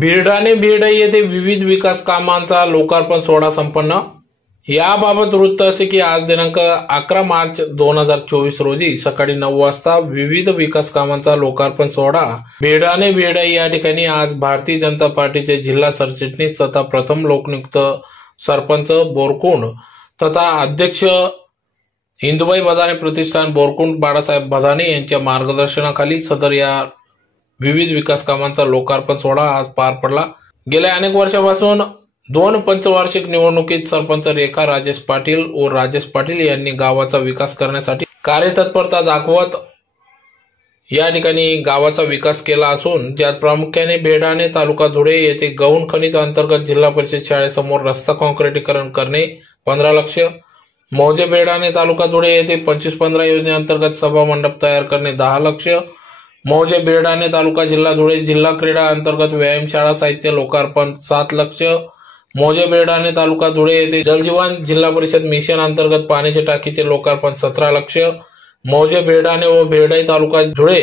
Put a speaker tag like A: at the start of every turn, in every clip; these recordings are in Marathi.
A: बिर्डाने भिरडाई येथे विविध विकास कामांचा लोकार्पण सोहळा संपन्न. याबाबत वृत्त असे की आज दिनांक अकरा मार्च दोन हजार चोवीस रोजी सकाळी नऊ वाजता विविध विकास कामांचा लोकार्पण सोहळा भिरडाणे भिरडाई या ठिकाणी आज भारतीय जनता पार्टीचे जिल्हा सरचिटणीस तथा प्रथम लोकनियुक्त सरपंच बोरकुंड तथा अध्यक्ष हिंदुबाई बदाने प्रतिष्ठान बोरकुंड बाळासाहेब बदाने यांच्या मार्गदर्शनाखाली सदर या विविध विकास कामांचा लोकार्पण सोहळा आज पार पडला. गेल्या अनेक वर्षापासून दोन पंचवार्षिक निवडणुकीत सरपंच रेखा राजेश पाटील व राजेश पाटील यांनी गावाचा विकास करण्यासाठी कार्यतत्परता दाखवत या ठिकाणी गावाचा विकास केला असून ज्यात प्रामुख्याने भेडाणे तालुका धुळे येथे गौण खनिज अंतर्गत जिल्हा परिषद शाळेसमोर रस्ता काँक्रिटीकरण करणे पंधरा लक्ष. मौजे बेडाणे तालुका धुळे येथे पंचवीस पंधरा योजनेअंतर्गत सभा मंडप तयार करणे दहा लक्ष. मौजे बेडाणे तालुका जिल्हा धुळे जिल्हा क्रीडा अंतर्गत व्यायामशाळा साहित्य लोकार्पण सात लक्ष. मौजे बेडाणे तालुका धुळे येथे जलजीवन जिल्हा परिषद मिशन अंतर्गत पाण्याच्या टाकीचे लोकार्पण सतरा लक्ष. मौजे बेडाणे व बेडाई तालुका धुळे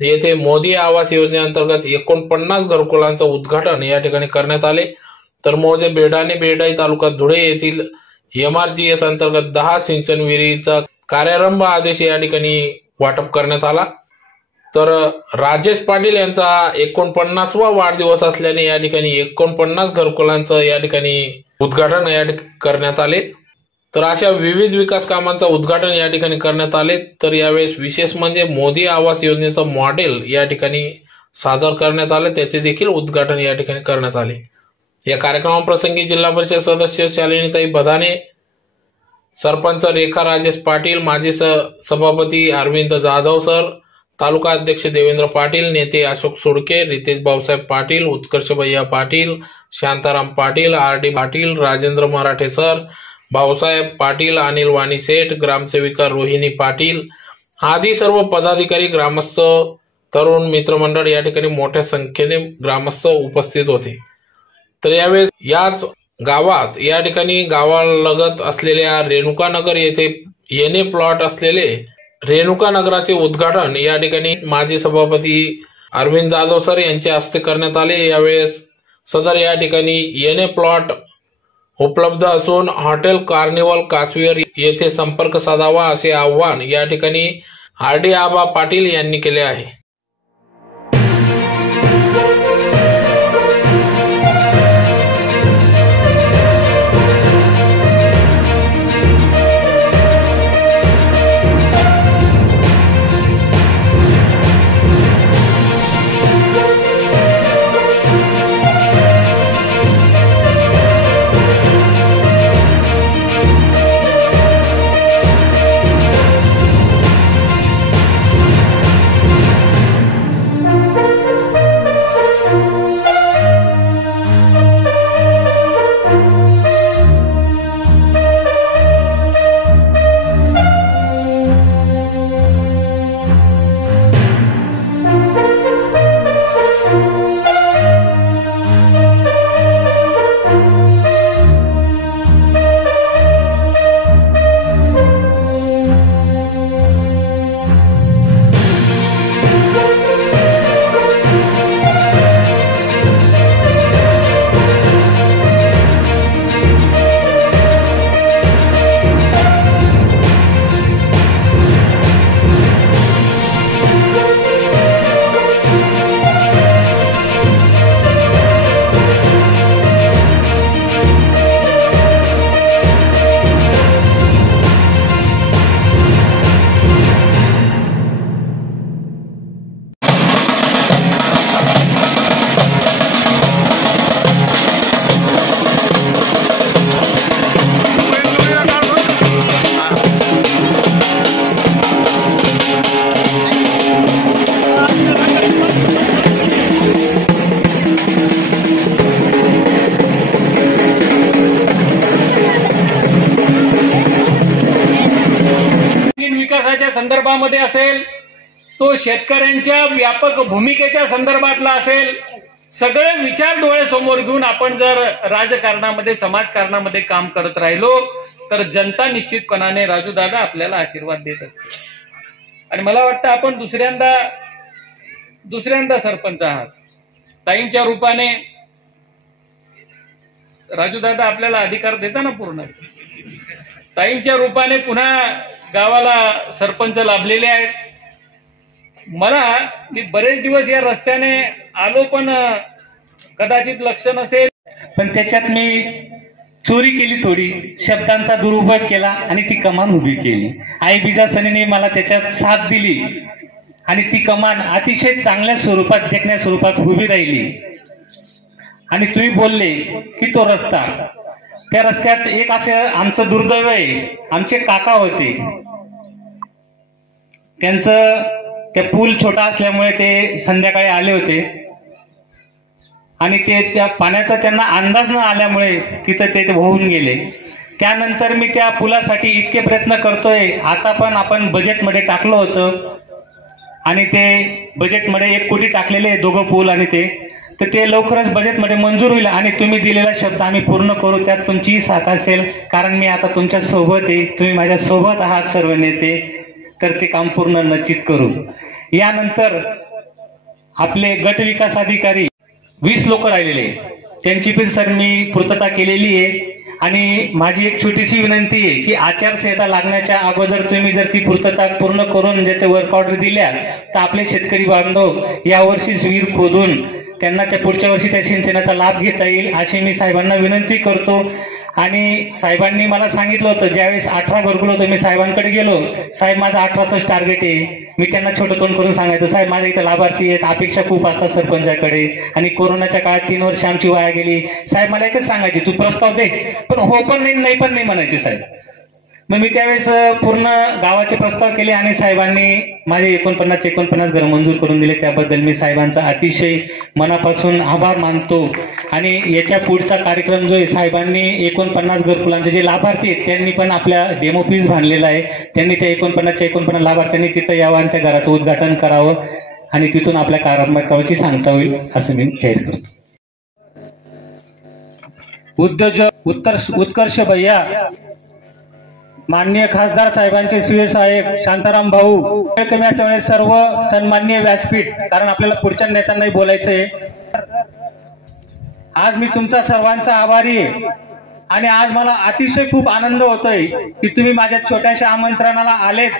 A: येथे मोदी आवास योजनेअंतर्गत एकोणपन्नास घरकुलांचं उद्घाटन या ठिकाणी करण्यात आले. तर मौजे बेडाणे बेडाई तालुका धुळे येथील एमआरजीएस अंतर्गत दहा सिंचन विहिरीचा कार्यारंभ आदेश या ठिकाणी वाटप करण्यात आला. तर राजेश पाटील यांचा एकोणपन्नासवा वाढदिवस असल्याने या ठिकाणी एकोणपन्नास घरकुलांचं या ठिकाणी उद्घाटन या करण्यात आले. तर अशा विविध विकास कामांचं उद्घाटन या ठिकाणी करण्यात आले. तर यावेळेस विशेष म्हणजे मोदी आवास योजनेचं मॉडेल या ठिकाणी सादर करण्यात आलं. त्याचे देखील उद्घाटन या ठिकाणी करण्यात आले. या कार्यक्रमाप्रसंगी जिल्हा परिषद सदस्य शालिनीताई बधाने सरपंच रेखा राजेश पाटील माजी सभापती अरविंद जाधव सर तालुका अध्यक्ष देवेंद्र पाटील नेते Ashok Sudke Riteish Bhausaheb Patil Utkarsh Bhaiya Patil Shantaram Patil R D Patil Rajendra Marathe sir Bhausaheb Patil Anil Wani सेठ ग्रामसेविका रोहिणी पाटील आदी सर्व पदाधिकारी ग्रामस्थ तरुण मित्रमंडळ या ठिकाणी मोठ्या संख्येने ग्रामस्थ उपस्थित होते. तर यावेळेस याच गावात या ठिकाणी गावालगत असलेल्या रेणुकानगर येथे येणे प्लॉट असलेले रेणुका नगराचे उद्घाटन या ठिकाणी माजी सभापती अरविंद जाधव सर यांच्या हस्ते करण्यात आले. यावेळेस सदर या ठिकाणी येणे प्लॉट उपलब्ध असून हॉटेल कार्निवल काश्मीर येथे संपर्क साधावा असे आवाहन या ठिकाणी आर डी आबा पाटील यांनी केले आहे.
B: संदर्भामध्ये असेल तो शेतकऱ्यांच्या व्यापक भूमिकेच्या संदर्भातला असेल सगळे विचार डोळ्यासमोर घेऊन आपण जर राजकारणामध्ये समाजकारणामध्ये काम करत राहिलो तर जनता निश्चितपणाने राजू दादा आपल्याला आशीर्वाद देत असते. आणि मला वाटतं आपण दुसऱ्यांदा दुसऱ्यांदा सरपंच आहात. ताईंच्या रूपाने राजू दादा आपल्याला अधिकार देता ना पूर्ण ताईंच्या रूपाने पुन्हा गावाला सरपंच लाभलेले आहेत. मला मी बरेच दिवस या रस्त्याने आलो पण कदाचित लक्ष नसेल.
C: पण त्याच्यात मी चोरी केली थोडी शब्दांचा दुरुपयोग केला आणि ती कमान उभी केली. आई बिजा सनीने मला त्याच्यात साथ दिली आणि ती कमान अतिशय चांगल्या स्वरूपात देखण्या स्वरूपात उभी राहिली. आणि तुम्ही बोलले की तो रस्ता त्या रस्त्यात एक असं आमचं दुर्दैव आहे. आमचे काका होते. त्यांचं त्या पूल छोटा असल्यामुळे ते संध्याकाळी आले होते. आणि ते त्या पाण्याचा त्यांना अंदाज न आल्यामुळे तिथं ते ते गेले. त्यानंतर मी त्या पुलासाठी इतके प्रयत्न करतोय. आता पण आपण बजेटमध्ये टाकलं होतं. आणि ते बजेटमध्ये एक कोटी टाकलेले आहे दोघं पूल आणि ते. तर ते लवकरच बजेटमध्ये मंजूर होईल आणि तुम्ही दिलेला शब्द आम्ही पूर्ण करू. त्यात तुमचीही साथ असेल कारण मी आता तुमच्यासोबत आहे. तुम्ही माझ्या सोबत आहात सर्व नेते. तर ते काम पूर्ण निश्चित करू. यानंतर आपले गट विकास अधिकारी वीस लोक राहिलेले. त्यांची पण सर मी पूर्तता केलेली आहे. आणि माझी एक छोटीशी विनंती आहे की आचारसंहिता लागण्याच्या अगोदर तुम्ही जर ती पूर्तता पूर्ण करून जर ते वर्क ऑर्डर दिल्या तर आपले शेतकरी बांधव यावर्षीच विहीर खोदून त्यांना त्या पुढच्या वर्षी त्या सिंचनाचा लाभ घेता येईल अशी मी साहेबांना विनंती करतो. आणि साहेबांनी मला सांगितलं होतं ज्यावेळेस अठरा घरकुल होतं मी साहेबांकडे गेलो. साहेब माझा अठराचाच टार्गेट आहे. मी त्यांना छोटं तोंड करून सांगायचं साहेब माझ्या इथं लाभार्थी आहेत अपेक्षा खूप असतात सरपंचाकडे. आणि कोरोनाच्या काळात तीन वर्ष आमची वाया गेली. साहेब मला एकच सांगायची तू प्रस्ताव दे. पण हो पण नाही नाही पण नाही म्हणायचे साहेब. मग मी त्यावेळेस पूर्ण गावाचे प्रस्ताव केले आणि साहेबांनी माझे एकोणपन्नास एकोणपन्नास घर मंजूर करून दिले. त्याबद्दल मी साहेबांचा अतिशय मनापासून आभार मानतो. आणि याच्या पुढचा कार्यक्रम जो आहे साहेबांनी एकोणपन्नास घरकुलांचे जे लाभार्थी आहेत त्यांनी पण आपल्या डेमो पीस बांधलेला आहे. त्यांनी त्या एकोणपन्नासच्या एकोणपन्नास लाभार्थ्यांनी तिथं यावं आणि त्या घराचं उद्घाटन करावं आणि तिथून आपल्या कारभाराची सांगता होईल असं मी जाहीर करतो. उद्योजक उत्तर उत्कर्ष भैया माननीय खासदार साहेबांचे सुय साहेब शांताराम भाऊ. कमी असल्यामुळे सर्व सन्माननीय व्यासपीठ कारण आपल्याला पुढच्या नेत्यांनाही बोलायचंय. आज मी तुमचा सर्वांचा आभारी आहे. आणि आज मला अतिशय खूप आनंद होतोय की तुम्ही माझ्या छोट्याशा आमंत्रणाला आलेत.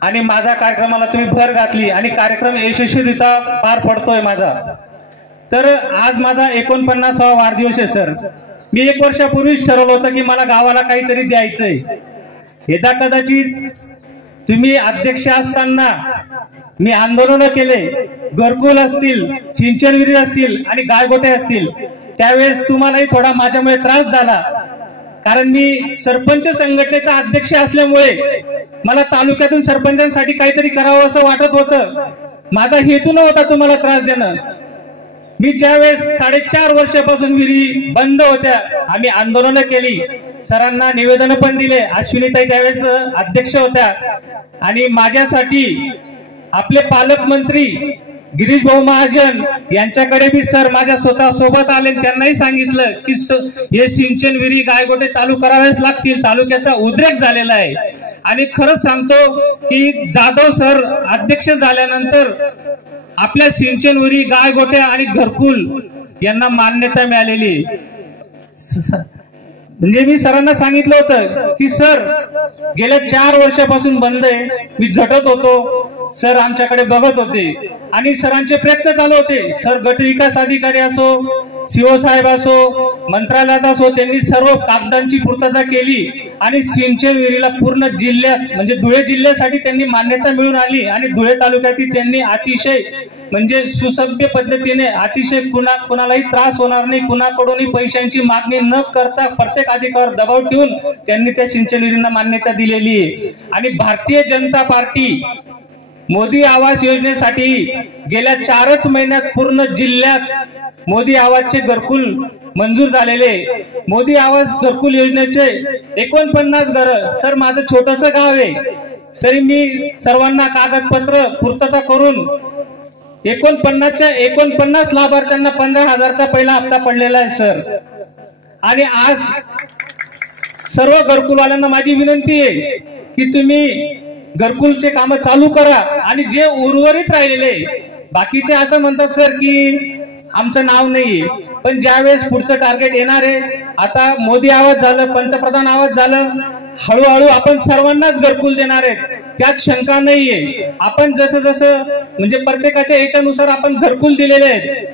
C: आणि माझा कार्यक्रमाला तुम्ही भर घातली आणि कार्यक्रम यशस्वीरित्या पार पडतोय माझा. तर आज माझा एकोणपन्नासावा वाढदिवस आहे सर. मी एक वर्षापूर्वीच ठरवलं होतं की मला गावाला काहीतरी द्यायचंय. यदा कदाचित तुम्ही अध्यक्ष असताना मी आंदोलन केले. घरकुल असतील सिंचन विहीर असतील आणि गायगोटे असतील त्यावेळेस तुम्हालाही थोडा माझ्यामुळे त्रास झाला. कारण मी सरपंच संघटनेचा अध्यक्ष असल्यामुळे मला तालुक्यातून सरपंचांसाठी काहीतरी करावं असं वाटत होतं. माझा हेतू नव्हता तुम्हाला त्रास देणं. मी ज्यावेळेस साडेचार वर्षापासून विहिरी बंद होत्या आम्ही आंदोलनं केली. सरांना निवेदन पण दिले. अश्विनीताई त्यावेळेस अध्यक्ष होत्या. आणि माझ्यासाठी आपले पालकमंत्री गिरीश भाऊ महाजन यांच्याकडे बी सर माझ्या स्वतः सोबत आले त्यांनाही सांगितलं की हे सिंचन विहिरी गायगोटे चालू करावेच लागतील. तालुक्याचा उद्रेक झालेला आहे. आणि खरंच सांगतो की जाधव सर अध्यक्ष झाल्यानंतर आपल्या सिंचन विहिरी गायगोट्या आणि घरकुल यांना मान्यता मिळालेली. म्हणजे मी सरांना सांगितलं होतं की सर गेल्या चार वर्षापासून बंद आहे. मी झटत होतो. सर आमच्याकडे बघत होते आणि सरांचे प्रयत्न चालू होते. सर गट विकास अधिकारी असो सीओ साहेब असो मंत्रालयात असो त्यांनी सर्व कागदांची पूर्तता केली आणि सिंचन विहिरीला पूर्ण जिल्ह्यात म्हणजे धुळे जिल्ह्यासाठी त्यांनी मान्यता मिळून आली आणि धुळे तालुक्यातील त्यांनी अतिशय म्हणजे सुसभ्य पद्धतीने अतिशय कुणा कुणालाही त्रास होणार नाही कुणाकडूनही पैशांची मागणी न करता प्रत्येक अधिकावर दबाव ठेवून त्यांनी त्या सिंचन विहिरींना मान्यता दिलेली आहे. आणि भारतीय जनता पार्टी मोदी आवास योजनेसाठी गेल्या चारच महिन्यात पूर्ण जिल्ह्यात मोदी आवाजचे घरकुल मंजूर झालेले. मोदी आवाज घरकुल योजनेचे एकोणपन्नास घर. सर माझं छोटस गाव आहे. तरी मी सर्वांना कागदपत्र पूर्तता करून एकोणपन्नासच्या एकोणपन्नास लाभार्थ्यांना पंधरा हजारचा पहिला हप्ता पडलेला आहे सर. आणि आज सर्व घरकुलवाल्यांना माझी विनंती आहे की तुम्ही घरकुलचे काम चालू करा आणि जे उर्वरित राहिलेले बाकीचे असं म्हणतात सर की आमचं नाव नाहीये. पण ज्यावेळेस पुढचं टार्गेट येणार आहे आता मोदी आवाज झालं पंतप्रधान आवाज झालं हळूहळू आपण सर्वांनाच घरकुल देणार आहेत. त्यात शंका नाहीये. आपण जसं जसं म्हणजे प्रत्येकाच्या याच्यानुसार आपण घरकुल दिलेले आहेत.